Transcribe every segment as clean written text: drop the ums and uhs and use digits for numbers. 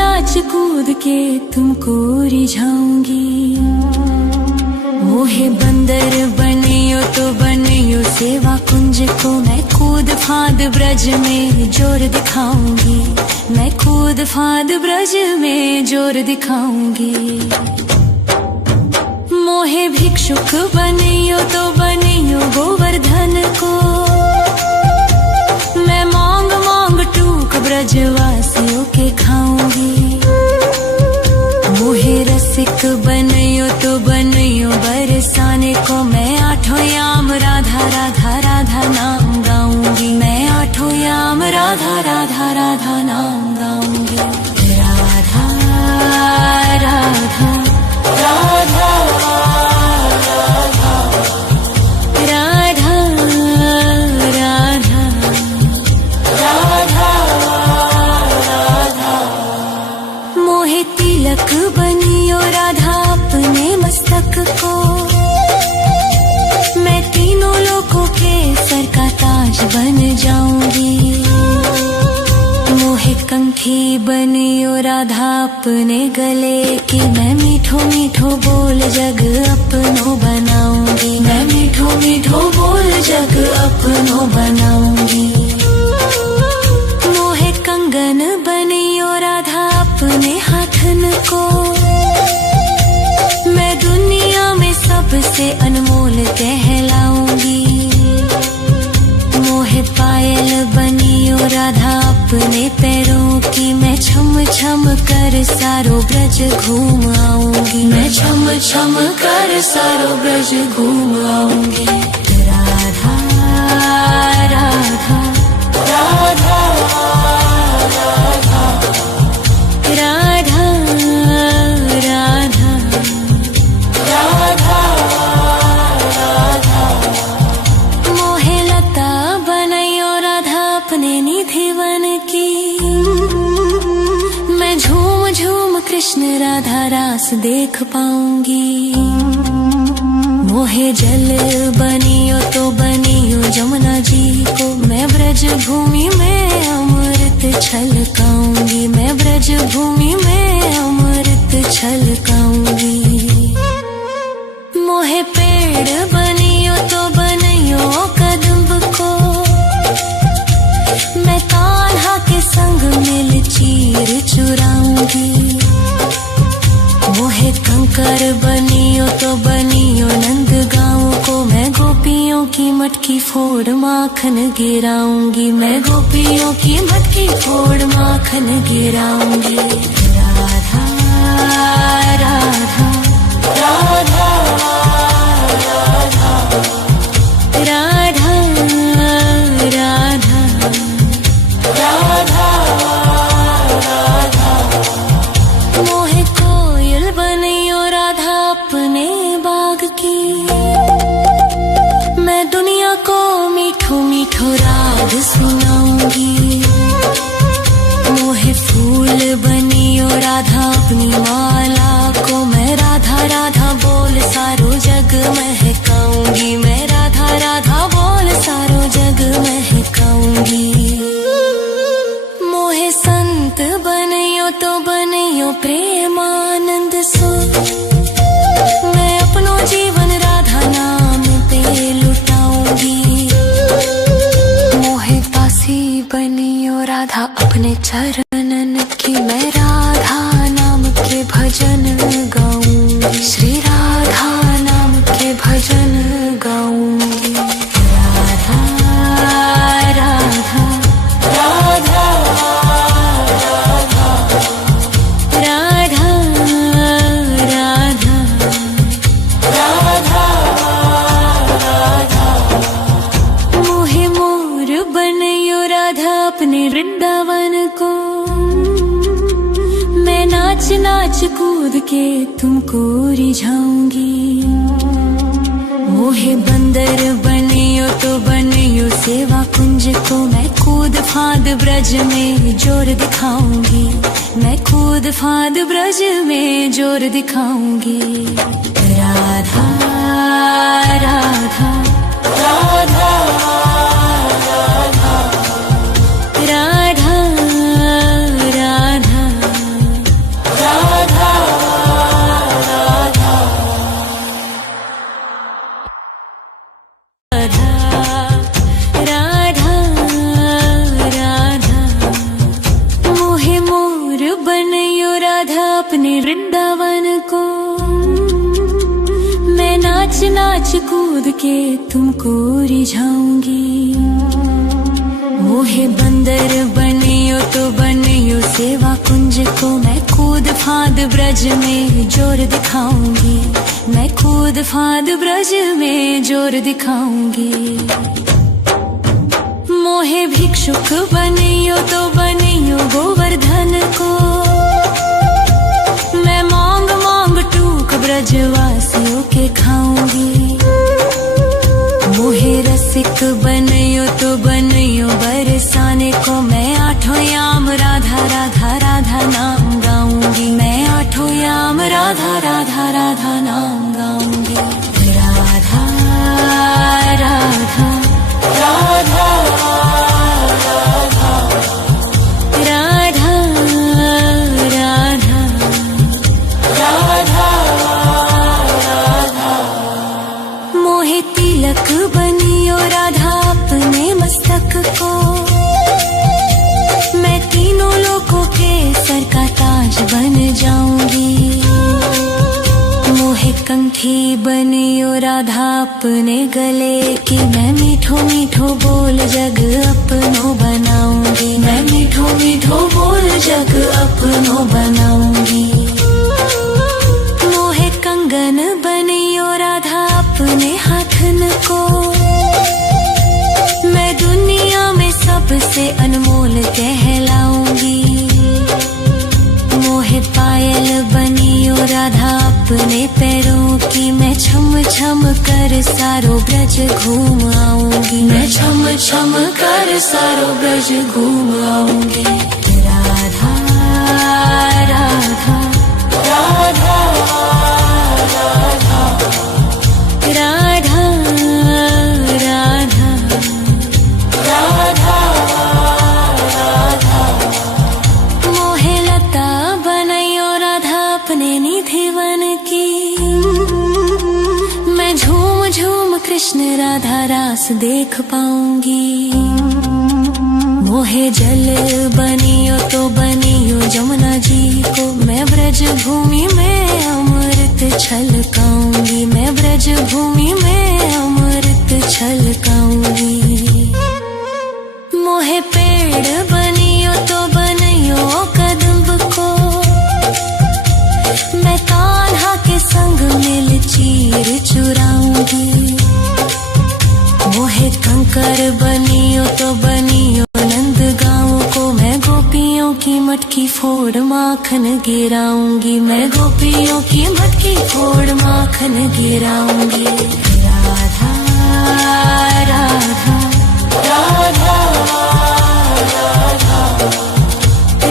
नाच कूद के तुमको रिझाऊंगी। मोहे बंदर बनियो तो बनियो सेवा कुंज को, मैं कूद फांद ब्रज में जोर दिखाऊंगी। मैं कूद फांद ब्रज में जोर दिखाऊंगी। मोहे भिक्षुक बनियो तो बनियो गोवर्धन को, मैं मांग मांग टूक ब्रजवासियों के खाऊंगी। मोहे रसिक बनियो तो बनियो बरसाने को, मैं आठों याम राधा राधा राधा नाम गाऊंगी। मैं आठों याम राधा राधा राधा नाम गाऊंगी। राधा राधा राधा तिलक बनियो राधा अपने मस्तक को, मैं तीनों लोगों के सर का ताज बन जाऊंगी। मोहे कंठी बनियो राधा अपने गले की, मैं मीठो मीठो बोल जग अपनो बनाऊंगी। मैं मीठो मीठो बोल जग अपनो बनाऊंगी। मोहे कंगन बनियो राधा अपने हाथन को, मैं दुनिया में सबसे अनमोल कहलाऊंगी। मोहे पायल बनियो राधा अपने पैरों की, मैं छम छम कर सारो ब्रज घूम आऊंगी। मैं छम छम कर सारो ब्रज घूम आऊंगी। राधा राधा राधा राधा राधा राधा राधा राधा। मोहे लता बनैयो राधा अपने निधिवन की, मैं झूम झूम कृष्ण राधा रास देख पाऊंगी। मोहे जल बनियो तो बनियो जमुना जी को, मैं ब्रज भूमि में अमृत छलकाऊंगी। मैं ब्रज भूमि में अमृत छलकाऊंगी। मोहे पेड़ बनियो तो बनियो कदम्ब को, मैं कान्हा के संग मिल चीर चुराऊंगी। मोहे कंकर बनियो तो बनियो नंद गाँव को, मैं गोपियों की मटकी फोड़ माखन गिराऊंगी। मैं गोपियों की मटकी फोड़ माखन गिराऊंगी। राधा राधा राधा राधा राधा राधा राधा राधा। मोहे कोयल बनियो राधा अपने बाग की, मैं दुनिया को मीठो मीठो राग सुनाऊंगी। मोहे फूल बनियो राधा अपनी माला को, मैं राधा राधा बोल सारो जग महकाऊंगी। मैं राधा राधा बोल सारो जग महकाऊंगी। मोहे संत बनियो तो बनियो प्रेमानंद सो, मैं अपनो जीवन राधा नाम पे लुटाऊंगी। मोहे दासी बनियो राधा अपने चरणन की, मैं राधा नाम के भजन गाऊंगी। श्री राधा नाम के भजन गाऊंगी। राधा राधा राधा राधा राधा राधा राधा। मोहे मोर बनियो राधा अपने वृंदावन को, मैं नाच नाच कूद के तुमको रिझाऊंगी। मोहे बंदर बनियो तो बनियो सेवा कुंज को, मैं कूद फांद ब्रज में जोर दिखाऊंगी। मैं कूद फांद ब्रज में जोर दिखाऊंगी। राधा राधा राधा राधा राधा राधा अपने वृंदावन को। मैं नाच नाच कूद के तुमको रिझाऊंगी। मोहे बंदर बनियो तो बनियो सेवा कुंज को। मैं कूद फांद ब्रज में जोर दिखाऊंगी। मैं कूद फांद ब्रज में जोर दिखाऊंगी। मोहे भिक्षुक बनियो तो बनियो गोवर्धन को। मैं मांग मांग टूक ब्रजवासियों के खाऊंगी। मोहे रसिक बनियो तो बनियो बरसाने को। मैं आठों याम राधा राधा राधा नाम गाऊंगी। मैं आठों याम राधा राधा राधा नाम गाऊंगी। राधा राधा राधा बनियो राधा अपने मस्तक को। मैं तीनों लोगों के सर का ताज बन जाऊंगी। मोहे कंठी बनियो राधा अपने गले की। मैं मीठो मीठो बोल जग अपनो बनाऊंगी। मैं मीठो मीठो बोल जग अपनो बनाऊंगी। मोहे कंगन बनियो राधा अपने हाथन को। मैं दुनिया में सबसे अनमोल कहलाऊंगी। मोहे पायल बनियो राधा अपने पैरों की। मैं छम छम कर सारो ब्रज घूम आऊंगी। मैं छम छम कर सारो ब्रज घूम आऊंगी। राधा राधा राधा राधा राधा राधा राधा राधा। मोहे लता बनैयो राधा अपने निधिवन की। मैं झूम झूम कृष्ण राधा रास देख पाऊंगी। मोहे जल बनियो तो बनियो जमुना जी को। मैं ब्रज भूमि में अमृत छलकाऊंगी। मैं ब्रज भूमि में अमृत छलकाऊंगी। मोहे पेड़ बनियो तो बनियो कदम्ब को। मैं कान्हा के संग मिल चीर चुराऊंगी। मोहे कंकर बनियो तो बनियो नंदगांव को। मैं गोपियों की मटकी फोड़ माखन गिराऊंगी। मैं गोपियों की मटकी फोड़ माखन गिराऊंगी। राधा राधा राधा राधा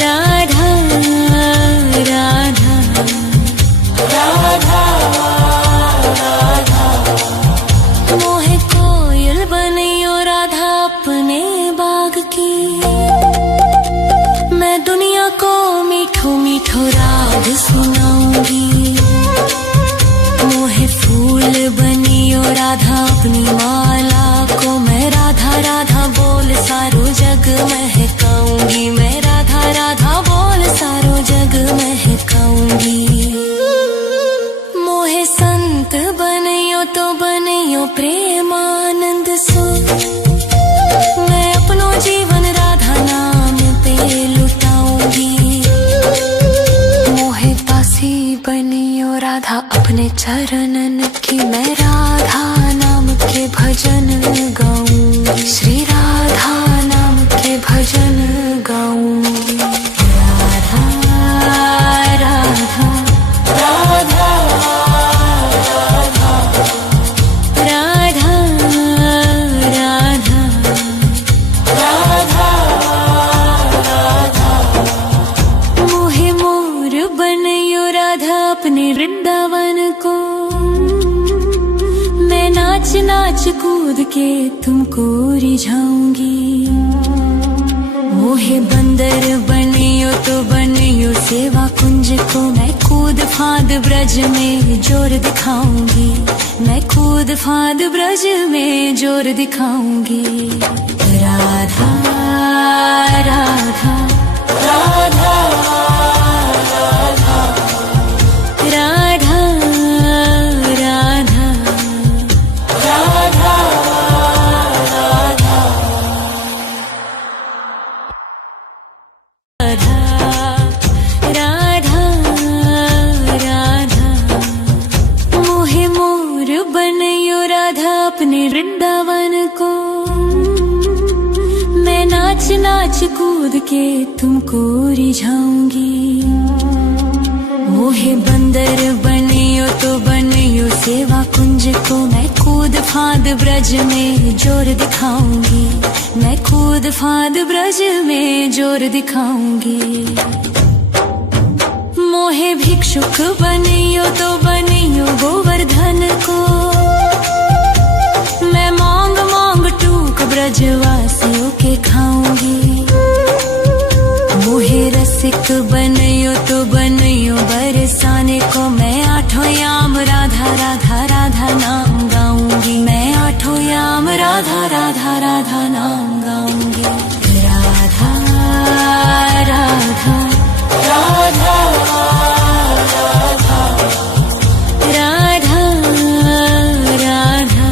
राधा राधा राधा राधा। मोहे कोयल बनियो राधा अपने बाग की। मैं दुनिया को मीठो मीठो राग सुनाऊंगी। मोहे फूल बनियो राधा अपनी माला को। मैं राधा राधा बोल सारो जग महकाऊंगी। मैं राधा राधा बोल सारो जग महकाऊंगी। मोहे संत बनियो तो बनियो प्रेमानंद सो। मैं अपनो जीवन राधा नाम पे लुटाऊंगी। मोहे दासी बनियो राधा अपने चरणन की। मैं राधा नाम के भजन गाऊंगी। श्री राधा नाम के भजन गाऊंगी। राधा राधा राधा राधा राधा राधा राधा राधा। मोहे मोर बनियो राधा अपने वृंदावन को। मैं नाच नाच कूद के तुमको रिझाऊंगी। मोहे बंदर बनियो तो बनियो सेवा कुंज को। मैं कूद फांद ब्रज में जोर दिखाऊंगी। मैं कूद फांद ब्रज में जोर दिखाऊंगी। राधा राधा राधा राधा नाच कूद के तुमको रिझाऊंगी। मोहे बंदर बनियो तो बनियो सेवा कुंज को, मैं कूद फांद ब्रज में जोर दिखाऊंगी। मैं कूद फांद ब्रज में जोर दिखाऊंगी। मोहे भिक्षुक बनियो तो बनियो गोवर्धन को, मैं मांग मांग टूक ब्रजवासियों के खाऊंगी। मोहे रसिक बनियो तो बनियो बरसाने को, मैं आठों याम राधा राधा राधा नाम गाऊंगी। मैं आठों याम राधा राधा राधा नाम गाऊंगी। राधा राधा राधा राधा राधा राधा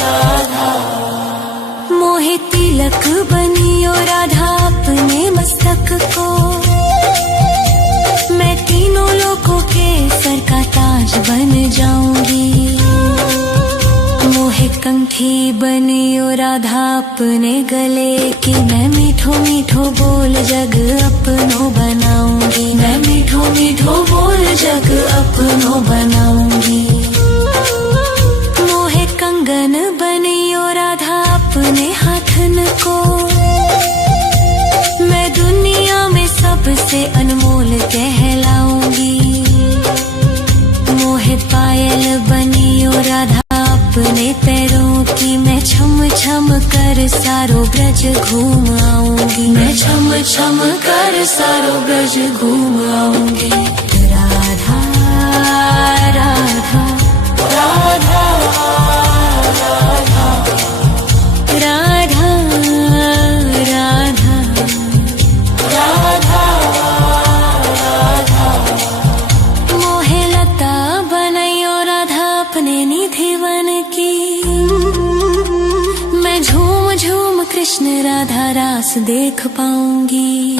राधा। मोहे तिलक बनियो राधा अपने मस्तक को, मैं तीनों लोगों के सर का ताज बन जाऊंगी। मोहे कंठी बनियो राधा अपने गले की, मैं मीठो मीठो बोल जग अपनो बनाऊंगी। मैं मीठो मीठो बोल जग अपनो बनाऊंगी। मोहे कंगन बनियो राधा अपने हाथन को, मैं दुनिया में सबसे अनमोल कहलाऊंगी। मोहे पायल बनियो राधा अपने पैरों की, मैं छम छम कर सारो ब्रज घूम आऊंगी। मैं छम छम कर सारो ब्रज घूम आऊंगी। राधा राधा राधा राधा राधा राधा राधा राधा। मोहे लता बनैयो राधा अपने निधि वन की, मैं झूम झूम कृष्ण राधा रास देख पाऊंगी।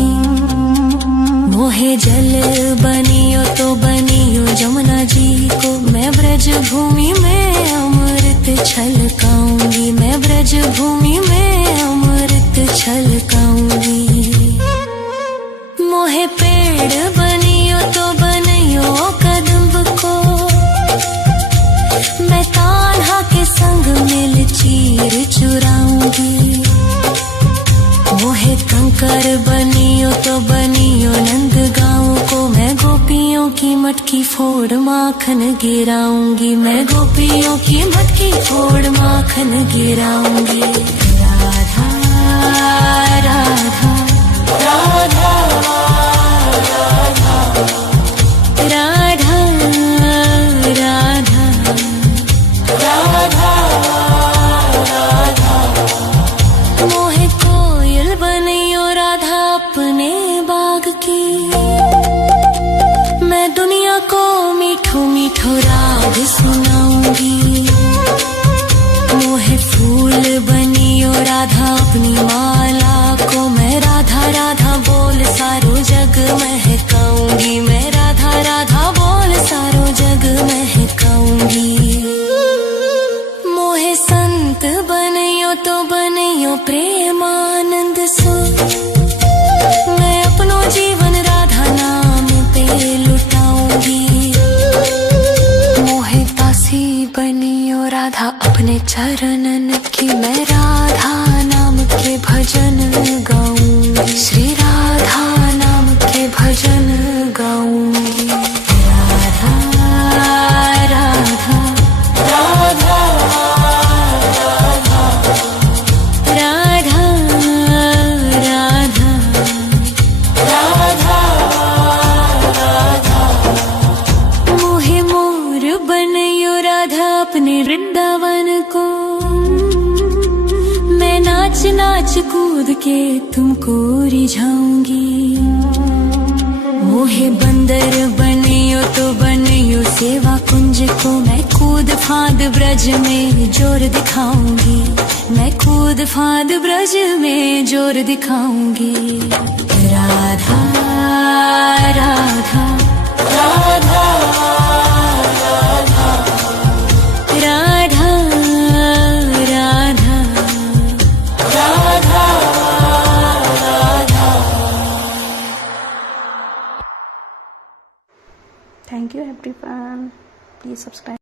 मोहे जल बनियो तो बनियो जमुना जी को, मैं ब्रज भूमि में अमृत छलकाऊंगी। मैं ब्रज भूमि में अमृत छलकाऊंगी। मोहे पेड़ बनियो तो बनियो कदम्ब को, मैं कान्हा के संग मिल चीर चुराऊंगी। मोहे कंकर बनियो तो बनियो नंद गाँव को, मैं गोपियों की मटकी फोड़ माखन गिराऊंगी। मैं गोपियों की मटकी फोड़ माखन गिराऊंगी। राधा राधा राधा राधा राधा राधा राधा राधा। मोहे कोयल बनियो राधा अपने बाग की, मैं दुनिया को मीठो मीठो राग सुनाऊंगी। मोहे फूल बनियो राधा अपनी माला को, मैं राधा राधा बोल सारो जग महकाऊंगी। मैं राधा राधा बोल सारो जग महकाऊंगी। मोहे संत बनियो तो बनियो प्रेमानंद सो, मैं अपनो जीवन राधा नाम पे लुटाऊंगी। मोहे दासी बनियो राधा अपने चरणन की, मैं राधा नाम के भजन गाऊंगी। श्री राधा नाम के भजन गाऊंगी। राधा राधा राधा राधा राधा राधा राधा। मोहे मोर बनियो राधा अपने वृंदावन को, मैं नाच नाच कूद के तुमको रिझाऊंगी। मोहे बंदर बनियो तो बनियो सेवा कुंज को, मैं कूद फांद ब्रज में जोर दिखाऊंगी। मैं कूद फांद ब्रज में जोर दिखाऊंगी। Radha Radha Radha Radha Radha Radha thank you everyone, please subscribe.